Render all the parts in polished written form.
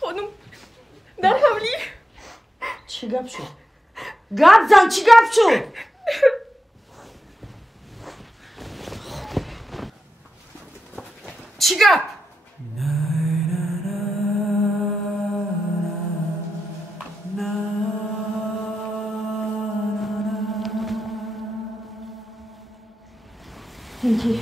خانوم در حولی چی گپ شد؟ گپ زن چی گپ شد؟ چی گپ؟ اینکی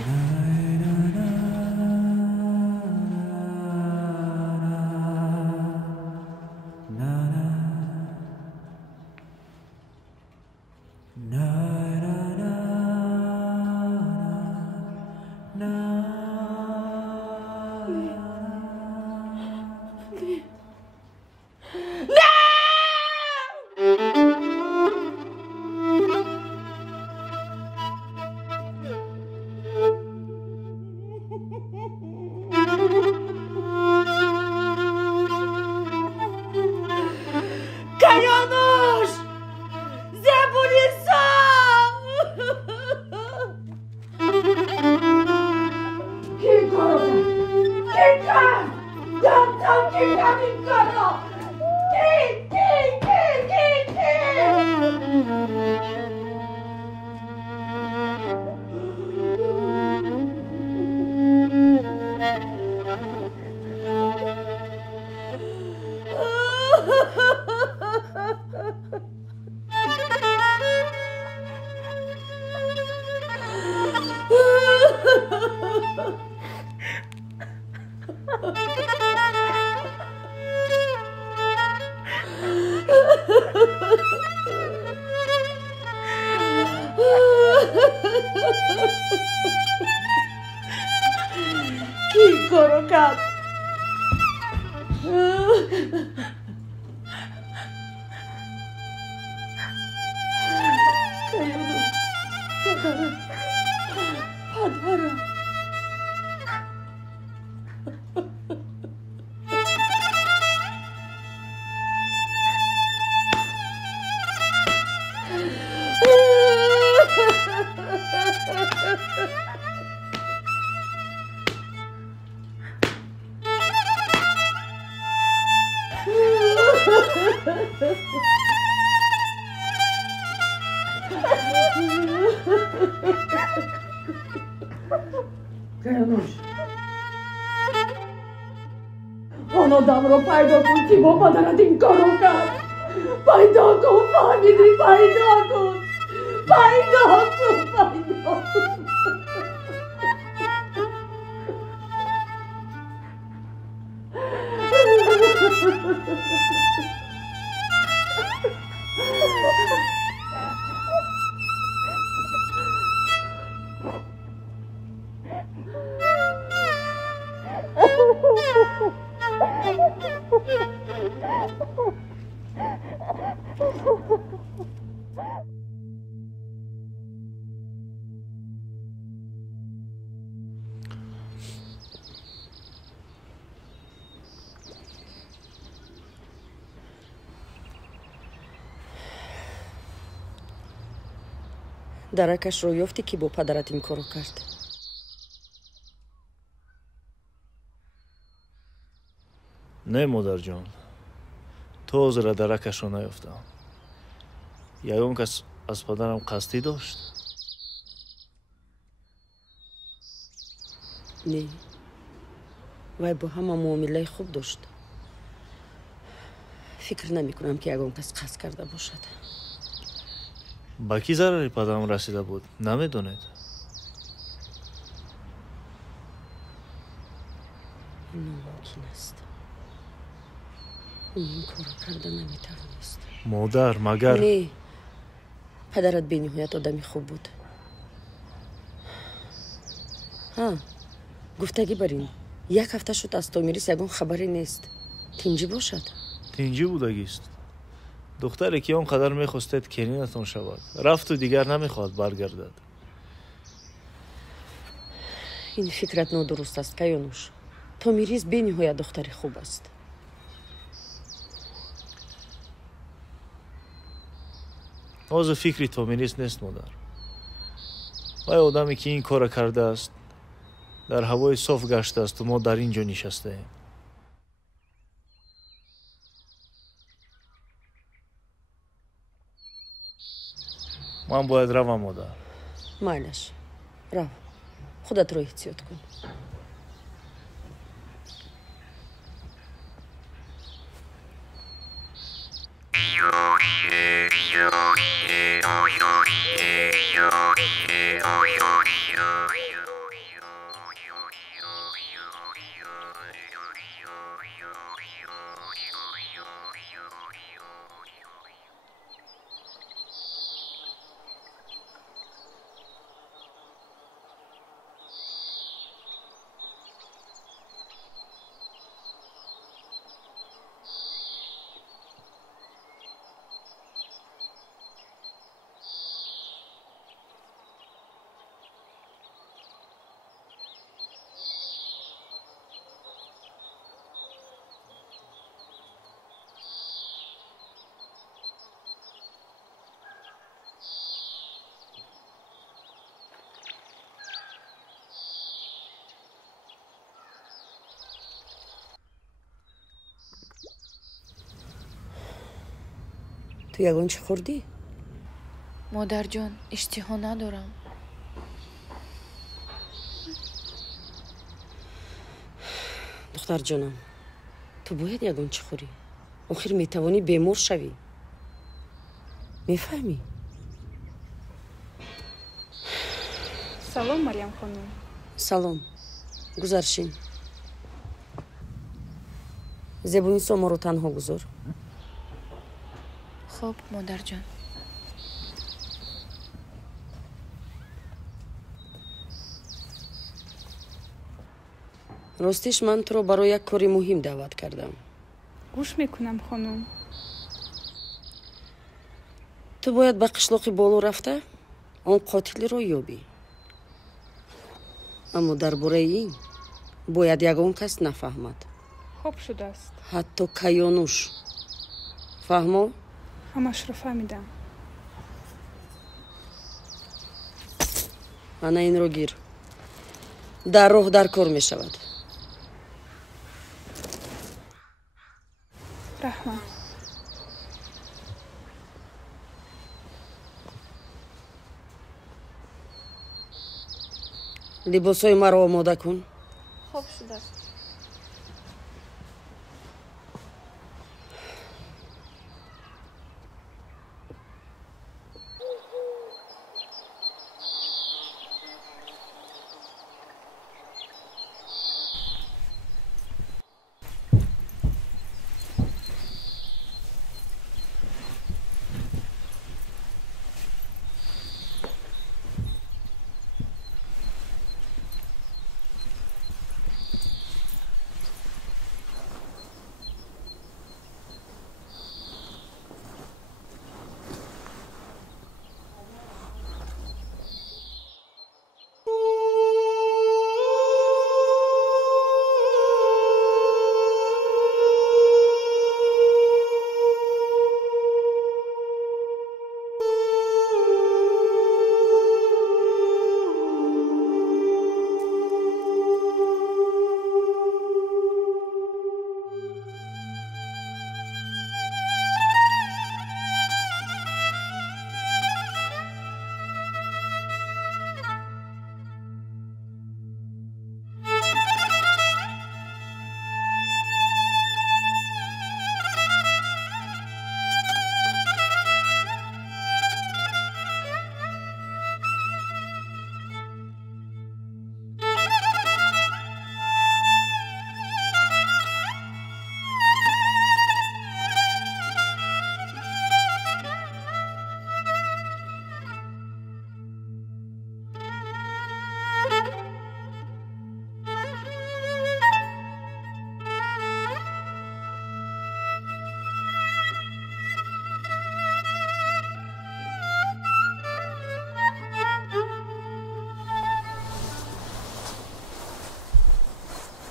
اون آدم رو پیدا کن که با بدنت این کارو کرد. پیدا کن فهمیدی، پیدا کن، پیدا کن، پیدا کن. درکش رو یافتی که با پدرت این کارو کرد. نه مادر جان، تو را درکش رو نیافتم. یکم کس از پدرم قصدی داشت. نه وای با همه معامله خوب داشت. فکر نمی کنم که یگان کس قصد کرده باشد. با کی ضرری به دام رسیده بود نمیدونید؟ ناممکن است. این کار کرده نمیتوانست. مادر مگر نه پدرت به نهایت آدمی خوب بود. ها گفتگی برین. یک هفته شد از تومیریس یگان خبری نیست. تینجی باشد. تینجی بودگیست. دختری که اونقدر میخواستید کنینتون شود رفت و دیگر نمیخواد برگردد. این فکرت نادرست است کیانوش. تومیریس به نهایت دختری خوب است. از فکری تومیریس نیست مادر. وای آدمی که این کار کرده است در هوای صاف گشته است و ما در اینجا نشسته ایم. من باید روم مادر. مایلش رو خودت رو احتیاط کن. تو یگان چی خوردی؟ مادر جان اشتها ندارم. دختر جانم تو باید یگان چی خوری. آخر میتوانی بیمار شوی. میفهمی؟ سلام مریم خانم. سلام گذارشین. زبونی سوما رو تنها گذار. خب مادر جان. راستش من تو رو برای یک کاری مهم دعوت کردم. گوش میکنم خانم. تو باید به قشلاق بالو رفته آن قاتل رو یابی. اما درباره این باید یگان کس نفهمد. خوب شده است. حتی کیانوش. فهمو؟ همش رو فهمیدم. انا این رو گیر. در راه در کار می شود. رحمه. لباسای مرا آماده کن. خوب شده است.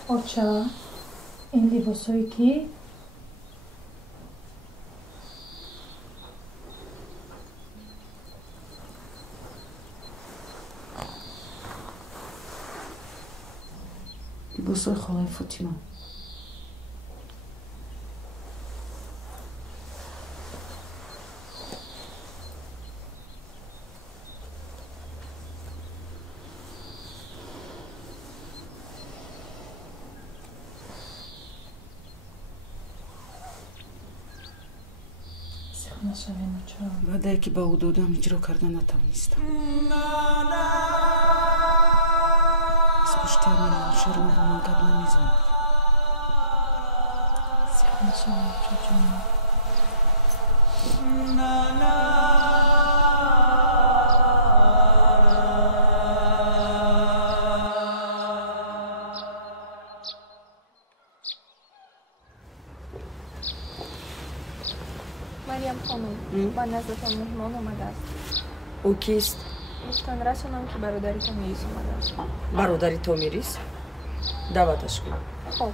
Оча, این لباسایی که لباسای خالای فاطیما. وعده که با او دادم اجرا کردن نتوانستم. از پشت همین شرم رو من قبل نمیزنم. مریم خانم، من نزدتان مهمان آمده است. او کیست؟ گفتن رسانم که برادری تومیریس آمده است. برادری تومیریس؟ دعوتش کن. خب.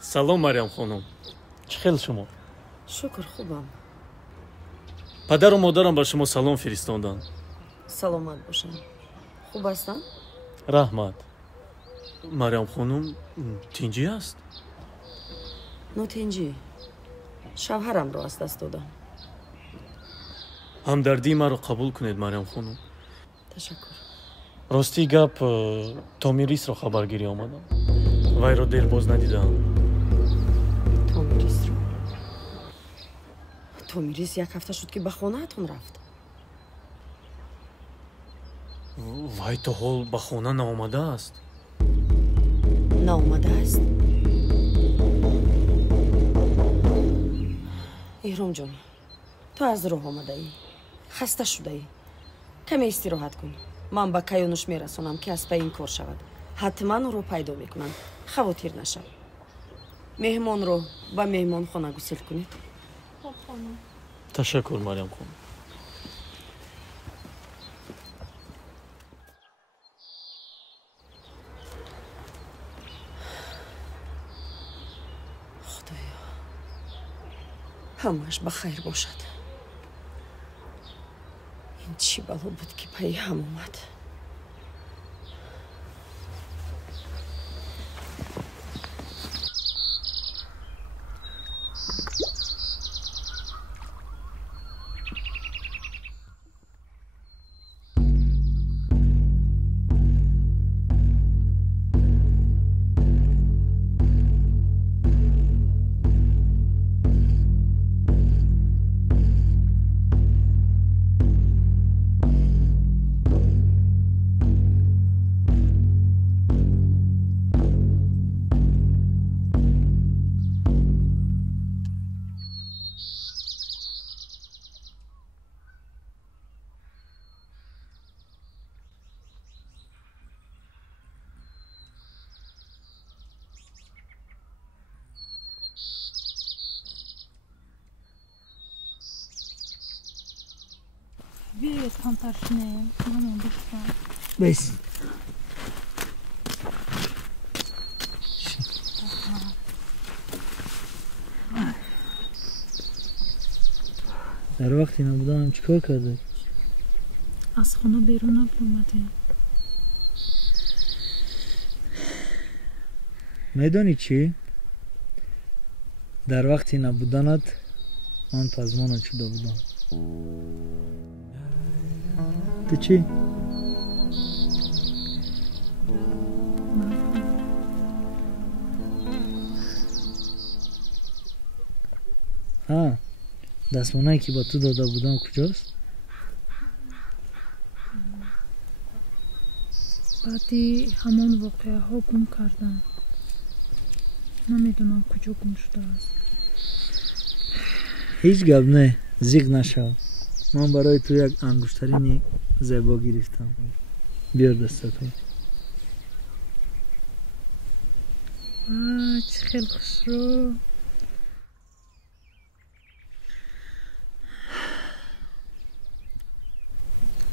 سلام مریم خانم. چه خیل شما؟ شکر خوبم. پدر و مادرم با شما سلام فرستادند. سلامت باشن. خوب هستن؟ رحمت. مریم خانم تنجی است؟ نه تنجی. شوهرم رو از دست دادم. همدردی مرا قبول کنید مریم خانم. تشکر. راستی گپ تومیریس را خبرگیری آمدم. وای را دیر باز ندیدم. تومیریس رو؟ تومیریس یک هفته شد که به خانه اتون رفت. وای تا حال به خانه نآمده است. نآمده است؟ ایرام جان، تو از راه آمده ای. خسته شده ای. کمی استراحت کن. من به کیانوش میرسونم که از پی این کار شود. حتما او رو پیدا میکنم. خواطر نشو. مهمان رو به مهمان خانه گسل کنید. خب خانم. تشکر مریم خانم. خدایا همش بخیر باشد. این چی بلا بود که پی هم اومد؟ Вие там ташне, мама бушка. Бес. در وقتی نبودم چیکار کرده؟ از خونه بیرون اومده. میدونی چی؟ در وقتی نبودنت من پزمان شده بودم. تو چی؟ دستمانهایی که با تو داده بودم کجاست؟ بعدی همان واقعه ها گم کردم. نمیدونم کجا گم شده است. هیچ گپ نه، زیغ نشو. من برای تو یک انگشترین زیبا گرفتم. بیار دستتو. چه خیلی خوش رو.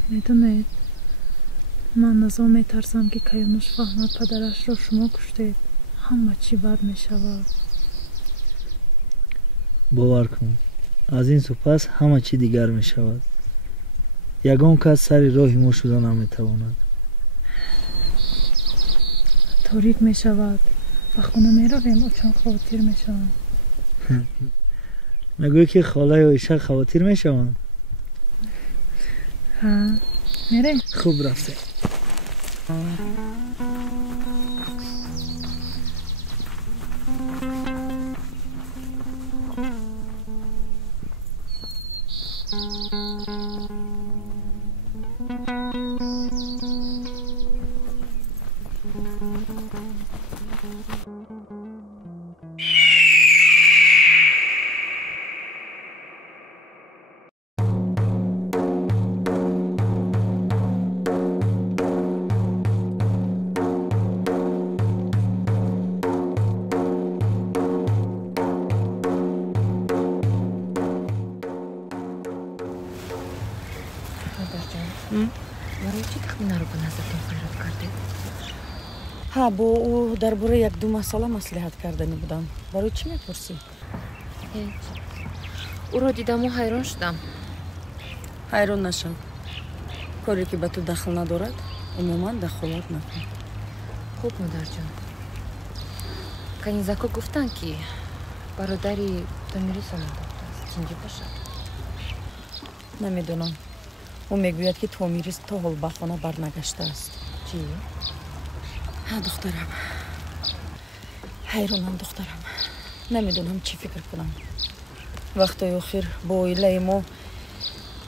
میدونید ман аз он метарсам ки каюнуш фаҳмад падарашро шумо куштед ҳама чӣ бад мешавад. бовар кун, аз ин супас ҳама чӣ дигар мешавад. ягон кас сари роҳи мо шуда наметавонад. торик мешавад ва хона меравем очон хавотир мешаванд. мегӯй ки холаю иша хавотир мешаванд? ҳа мерем. хуб рафтем. ها با او درباره یک دو مسئله مصلحت کردنی بودم. برای چی میپرسی؟ هیچ. او را دیدم و حیران شدم. حیران نشو. کاری که به تو دخل ندارد عموما دخالت نکن. خوب مادر جان. کنیزکا گفتن که برادری تومیریس آمده است. چینجی باشد؟ نمیدونم. او میگوید که تومیریس تا حال به خانه برنگشته است. چی؟ ها دخترم. حیرانم دخترم. نمیدونم چی فکر کنم. وقتی آخر با عائله ما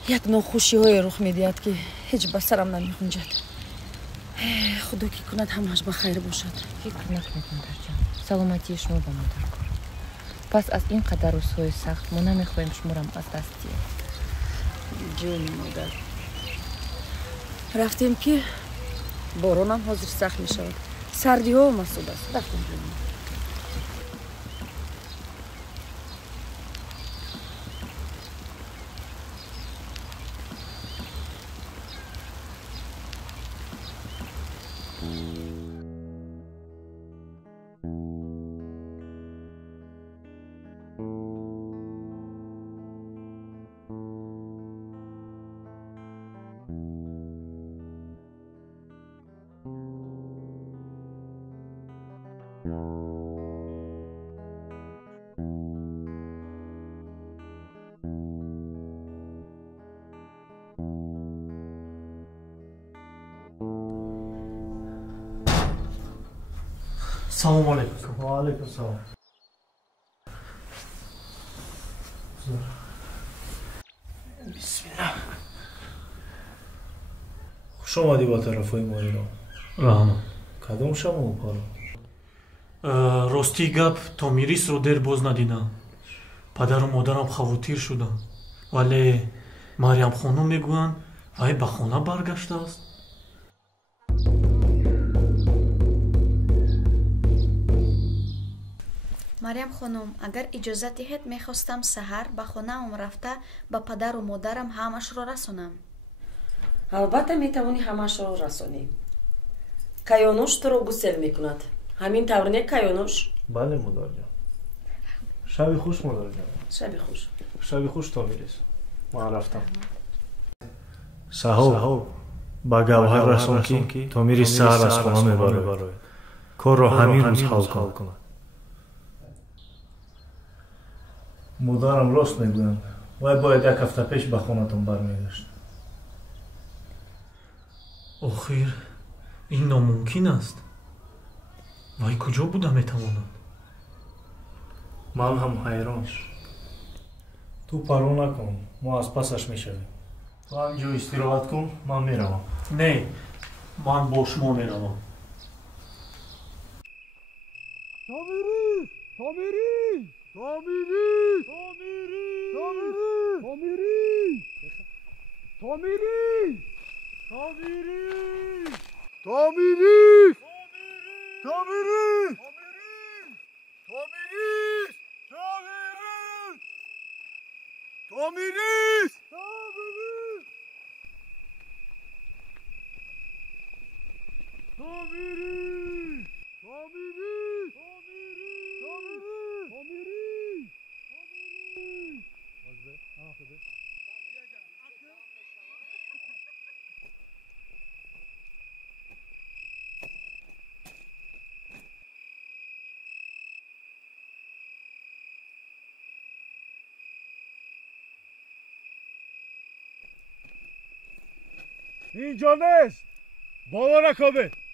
یک ناخوشی های رخ میدهد که هیچ به سرم نمیخونجد. خدا کی کند همش به خیر باشد. فکر نکنید مادر جان. سلامتی شما با مادر کن. پس از این قدر روزهای سخت ما نمیخواهیم شما را از دست دهیم. جون مادر. رفتیم که بارانم حاضر سخت میشود. سردی ها مسئول است. رفتیم جون. салому алейкум. ва алейкум салом. бисмилла. хуш омадӣ ба тарафҳои моиро. раҳма. кадом шамо паро? ростии гап томирисро дер боз надидам. падару модарам хавотир шуданд. вале марьямхонум мегӯянд вай ба хона баргаштааст. марьям хонум, агар иҷоза диҳед мехостам саҳар ба хонаам рафта ба падару модарам ҳамашро расонам. албатта метавонӣ ҳамашро расонӣ. каёнуш туро гусел мекунад. ҳамин тавр не каёнуш? бале модарҷон. шаби хуш модарҷон. шаби хуш. шаби хуш томирис. ман рафтам. саҳоб ба гавҳар расон ки томирис саҳар аз хона мебарояд. корро ҳамин рӯз ҳал кунад. модарам рост мегӯянд. вай бояд як ҳафта пеш ба хонатон бармегашт. охир ин номумкин аст. вай куҷо буда метавонад? ман ҳам ҳайрон. ту парво накун, мо аз пасаш мешавем. ту ҳаминҷо истироҳат кун, ман меравам. не, ман бо шумо меравам. اینجا نیست باور نکنید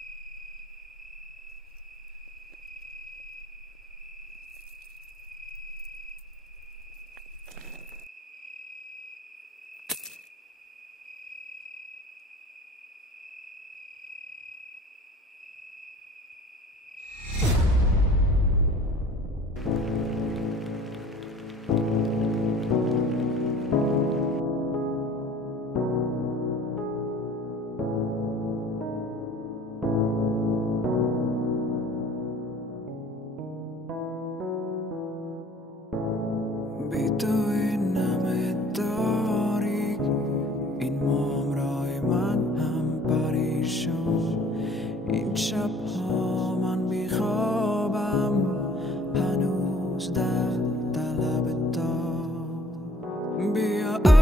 Be